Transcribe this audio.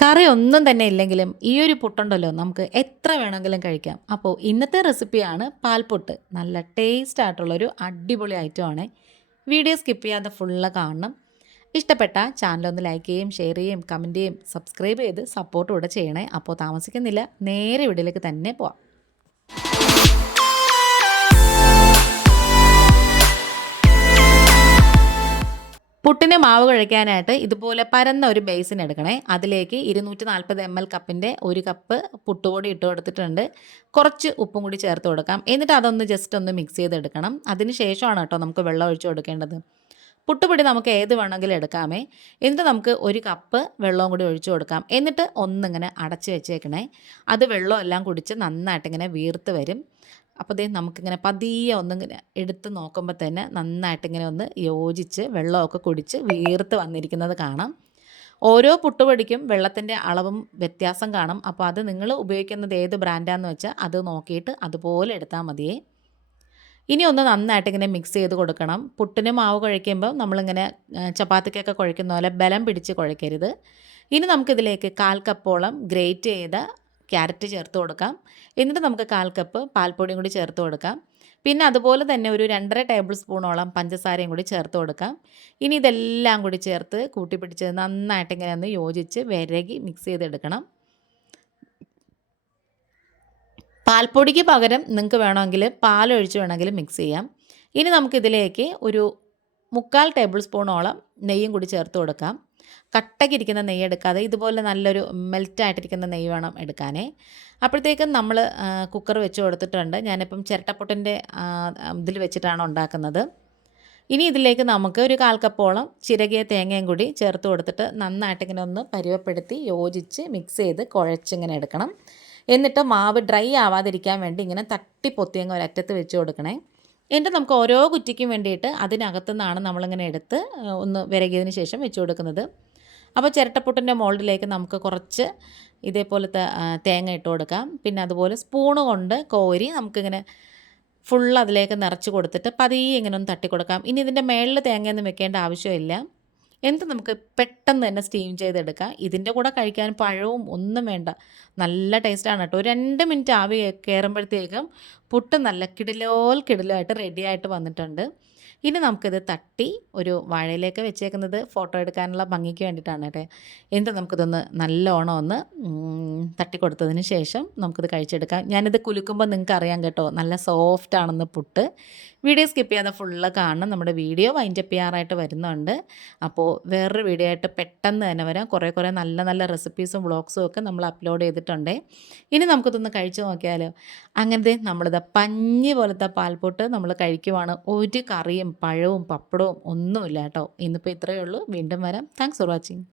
കറി ഒന്നും തന്നെ ഇല്ലെങ്കിലും ഈ ഒരു പുട്ടുണ്ടല്ലോ നമുക്ക് എത്ര വേണമെങ്കിലും കഴിക്കാം. അപ്പോൾ ഇന്നത്തെ റെസിപ്പിയാണ് പാൽപുട്ട്. നല്ല ടേസ്റ്റ് ആയിട്ടുള്ളൊരു അടിപൊളി ഐറ്റമാണ്. വീഡിയോ സ്കിപ്പ് ചെയ്യാതെ ഫുള്ള് കാണണം. ഇഷ്ടപ്പെട്ട ചാനലൊന്ന് ലൈക്ക് ചെയ്യുകയും ഷെയർ ചെയ്യുകയും കമൻറ്റ് ചെയ്യുകയും സബ്സ്ക്രൈബ് ചെയ്ത് സപ്പോർട്ട് കൂടെ ചെയ്യണേ. അപ്പോൾ താമസിക്കുന്നില്ല, നേരെ വീഡിയോയിലേക്ക് തന്നെ പോവാം. പുട്ടിന് മാവ് കുഴയ്ക്കാനായിട്ട് ഇതുപോലെ പരന്ന ഒരു ബേസിൻ എടുക്കണേ. അതിലേക്ക് 240 ml കപ്പിൻ്റെ 1 കപ്പ് പുട്ടുപൊടി ഇട്ട് കൊടുത്തിട്ടുണ്ട്. കുറച്ച് ഉപ്പും കൂടി ചേർത്ത് കൊടുക്കാം. എന്നിട്ട് അതൊന്ന് ജസ്റ്റ് ഒന്ന് മിക്സ് ചെയ്തെടുക്കണം. അതിന് ശേഷമാണ് കേട്ടോ നമുക്ക് വെള്ളം ഒഴിച്ച് കൊടുക്കേണ്ടത്. പുട്ടുപൊടി നമുക്ക് ഏത് വേണമെങ്കിലും എടുക്കാമേ. എന്നിട്ട് നമുക്ക് 1 കപ്പ് വെള്ളവും കൂടി ഒഴിച്ച് കൊടുക്കാം. എന്നിട്ട് ഒന്നിങ്ങനെ അടച്ച് വെച്ചേക്കണേ. അത് വെള്ളമെല്ലാം കുടിച്ച് നന്നായിട്ടിങ്ങനെ വീർത്ത് വരും. അപ്പോൾ നമുക്കിങ്ങനെ പതിയെ ഒന്നിങ്ങനെ എടുത്ത് നോക്കുമ്പോൾ തന്നെ നന്നായിട്ടിങ്ങനെ ഒന്ന് യോജിച്ച് വെള്ളമൊക്കെ കുടിച്ച് വീർത്ത് വന്നിരിക്കുന്നത് കാണാം. ഓരോ പുട്ടുപൊടിക്കും വെള്ളത്തിൻ്റെ അളവും വ്യത്യാസം കാണും. അപ്പോൾ അത് നിങ്ങൾ ഉപയോഗിക്കുന്നത് ഏത് ബ്രാൻഡാണെന്ന് വെച്ചാൽ അത് നോക്കിയിട്ട് അതുപോലെ എടുത്താൽ മതിയേ. ഇനി ഒന്ന് നന്നായിട്ടിങ്ങനെ മിക്സ് ചെയ്ത് കൊടുക്കണം. പുട്ടിന് മാവ് കുഴയ്ക്കുമ്പോൾ നമ്മളിങ്ങനെ ചപ്പാത്തിക്കൊക്കെ കുഴയ്ക്കുന്ന പോലെ ബലം പിടിച്ച് കുഴയ്ക്കരുത്. ഇനി നമുക്കിതിലേക്ക് 1/4 കപ്പോളം ഗ്രേറ്റ് ചെയ്ത ക്യാരറ്റ് ചേർത്ത് കൊടുക്കാം. എന്നിട്ട് നമുക്ക് 1/4 കപ്പ് പാൽപ്പൊടിയും കൂടി ചേർത്ത് കൊടുക്കാം. പിന്നെ അതുപോലെ തന്നെ ഒരു 2.5 ടേബിൾ സ്പൂണോളം പഞ്ചസാരയും കൂടി ചേർത്ത് കൊടുക്കാം. ഇനി ഇതെല്ലാം കൂടി ചേർത്ത് കൂട്ടിപ്പിടിച്ച് നന്നായിട്ട് ഇങ്ങനെ ഒന്ന് യോജിച്ച് വിരകി മിക്സ് ചെയ്തെടുക്കണം. പാൽപ്പൊടിക്ക് പകരം നിങ്ങൾക്ക് വേണമെങ്കിൽ പാലൊഴിച്ച് വേണമെങ്കിൽ മിക്സ് ചെയ്യാം. ഇനി നമുക്കിതിലേക്ക് ഒരു 3/4 ടേബിൾ സ്പൂണോളം നെയ്യും കൂടി ചേർത്ത് കൊടുക്കാം. കട്ടക്കിരിക്കുന്ന നെയ്യ് എടുക്കാതെ ഇതുപോലെ നല്ലൊരു മെൽറ്റായിട്ടിരിക്കുന്ന നെയ്യ് വേണം എടുക്കാനേ. അപ്പോഴത്തേക്കും നമ്മൾ കുക്കർ വെച്ച് കൊടുത്തിട്ടുണ്ട്. ഞാനിപ്പം ചിരട്ടപ്പുട്ടിൻ്റെ ഇതിൽ വെച്ചിട്ടാണ് ഉണ്ടാക്കുന്നത്. ഇനി ഇതിലേക്ക് നമുക്ക് ഒരു 1/4 കപ്പോളം ചിരകിയ തേങ്ങയും കൂടി ചേർത്ത് കൊടുത്തിട്ട് നന്നായിട്ടിങ്ങനെ ഒന്ന് പരുവപ്പെടുത്തി യോജിച്ച് മിക്സ് ചെയ്ത് കുഴച്ചിങ്ങനെ എടുക്കണം. എന്നിട്ട് മാവ് ഡ്രൈ ആവാതിരിക്കാൻ വേണ്ടി ഇങ്ങനെ തട്ടിപ്പൊത്തിയങ്ങ് ഒരറ്റത്ത് വെച്ച് കൊടുക്കണേ. എന്നിട്ട് നമുക്ക് ഓരോ കുറ്റിക്കും വേണ്ടിയിട്ട് അതിനകത്തു നിന്നാണ് നമ്മളിങ്ങനെ എടുത്ത് ഒന്ന് വിരകിയതിന് ശേഷം വെച്ച് കൊടുക്കുന്നത്. അപ്പോൾ ചിരട്ടപ്പുട്ടിൻ്റെ മോൾഡിലേക്ക് നമുക്ക് കുറച്ച് ഇതേപോലത്തെ തേങ്ങ ഇട്ട് കൊടുക്കാം. പിന്നെ അതുപോലെ സ്പൂണ് കൊണ്ട് കോരി നമുക്കിങ്ങനെ ഫുൾ അതിലേക്ക് നിറച്ച് കൊടുത്തിട്ട് പതിയെ ഇങ്ങനെ ഒന്ന് തട്ടി കൊടുക്കാം. ഇനി ഇതിൻ്റെ മേളിൽ തേങ്ങയൊന്നും വെക്കേണ്ട ആവശ്യമില്ല. എന്നിട്ട് നമുക്ക് പെട്ടെന്ന് തന്നെ സ്റ്റീം ചെയ്തെടുക്കാം. ഇതിൻ്റെ കൂടെ കഴിക്കാൻ പഴവും ഒന്നും വേണ്ട, നല്ല ടേസ്റ്റാണ് കേട്ടോ. 2 മിനിറ്റ് ആവി കയറുമ്പോഴത്തേക്കും പുട്ട് നല്ല കിടിലായിട്ട് റെഡിയായിട്ട് വന്നിട്ടുണ്ട്. ഇനി നമുക്കിത് തട്ടി ഒരു വാഴയിലേക്ക് വെച്ചേക്കുന്നത് ഫോട്ടോ എടുക്കാനുള്ള ഭംഗിക്ക് വേണ്ടിയിട്ടാണ് കേട്ടോ. എന്നിട്ട് നമുക്കിതൊന്ന് നല്ലോണം ഒന്ന് തട്ടി കൊടുത്തതിന് ശേഷം നമുക്കിത് കഴിച്ചെടുക്കാം. ഞാനിത് കുലുക്കുമ്പോൾ നിങ്ങൾക്ക് അറിയാം കേട്ടോ, നല്ല സോഫ്റ്റ് ആണെന്ന് പുട്ട്. വീഡിയോ സ്കിപ്പ് ചെയ്യാതെ ഫുള്ള് കാണണം. നമ്മുടെ വീഡിയോ വൈൻഡപ്പ് ചെയ്യാറായിട്ട് വരുന്നുണ്ട്. അപ്പോൾ വേറൊരു വീഡിയോ ആയിട്ട് പെട്ടെന്ന് തന്നെ വരാം. കുറേ നല്ല റെസിപ്പീസും വ്ളോഗ്സും ഒക്കെ നമ്മൾ അപ്ലോഡ് ചെയ്തിട്ടുണ്ട്. ഇനി നമുക്കിതൊന്ന് കഴിച്ച് നോക്കിയാലോ. അങ്ങനത്തെ നമ്മളിത് പഞ്ഞി പോലത്തെ പാൽപുട്ട് നമ്മൾ കഴിക്കുവാണ്. ഒരു കറിയും പഴവും പപ്പടവും ഒന്നുമില്ല കേട്ടോ. ഇന്നിപ്പോൾ ഇത്രയേ ഉള്ളൂ. വീണ്ടും വരാം. Thanks for watching.